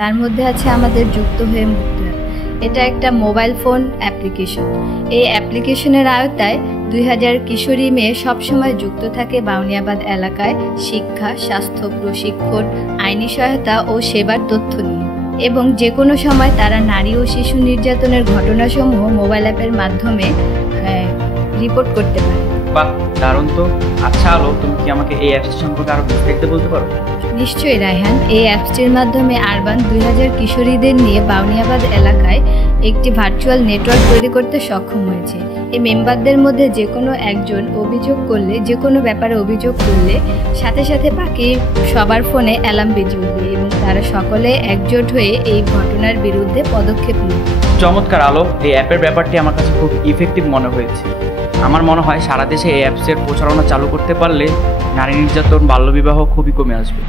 তার মধ্যে আছে আমাদের যুক্ত হয়ে মুক্ত। এটা একটা মোবাইল ফোন অ্যাপ্লিকেশন। এই অ্যাপ্লিকেশনের আওতায় 2000 কিশোরী মেয়ে সবসময় যুক্ত থাকে বাউনিয়াবাদ এলাকায় শিক্ষা, স্বাস্থ্য, প্রশিক্ষণ, আইনি সহায়তা ও সেবার তথ্য নিয়ে, এবং যে কোনো সময় তারা নারী ও শিশু নির্যাতনের ঘটনাসমূহ মোবাইল অ্যাপের মাধ্যমে রিপোর্ট করতে পারে। বাহ, দারুণ তো। আচ্ছা আলো, তুমি কি আমাকে এই অ্যাপস সম্পর্কে আরো বিস্তারিত বলতে পারো? নিশ্চয়ই রায়হান। এই অ্যাপসটির মাধ্যমে আরবান 2000 কিশোরীদের নিয়ে বাউনিয়াবাদ এলাকায় একটি ভার্চুয়াল নেটওয়ার্ক তৈরি করতে সক্ষম হয়েছে। এই মেম্বারদের মধ্যে যে কোনো একজন অভিযোগ করলে, যে কোনো ব্যাপারে অভিযোগ করলে সাথে সাথে বাকি সবার ফোনে অ্যালার্ম বেজে উঠবে এবং তারা সকলে একজোট হয়ে এই ঘটনার বিরুদ্ধে পদক্ষেপ নেবে। চমৎকার আলো, এই অ্যাপের ব্যাপারটি আমার কাছে খুব ইফেক্টিভ মনে হয়েছে। আমার মনে হয় সারা দেশে এই অ্যাপসের প্রচারণা চালু করতে পারলে নারী নির্যাতন, বাল্যবিবাহ খুবই কমে আসবে।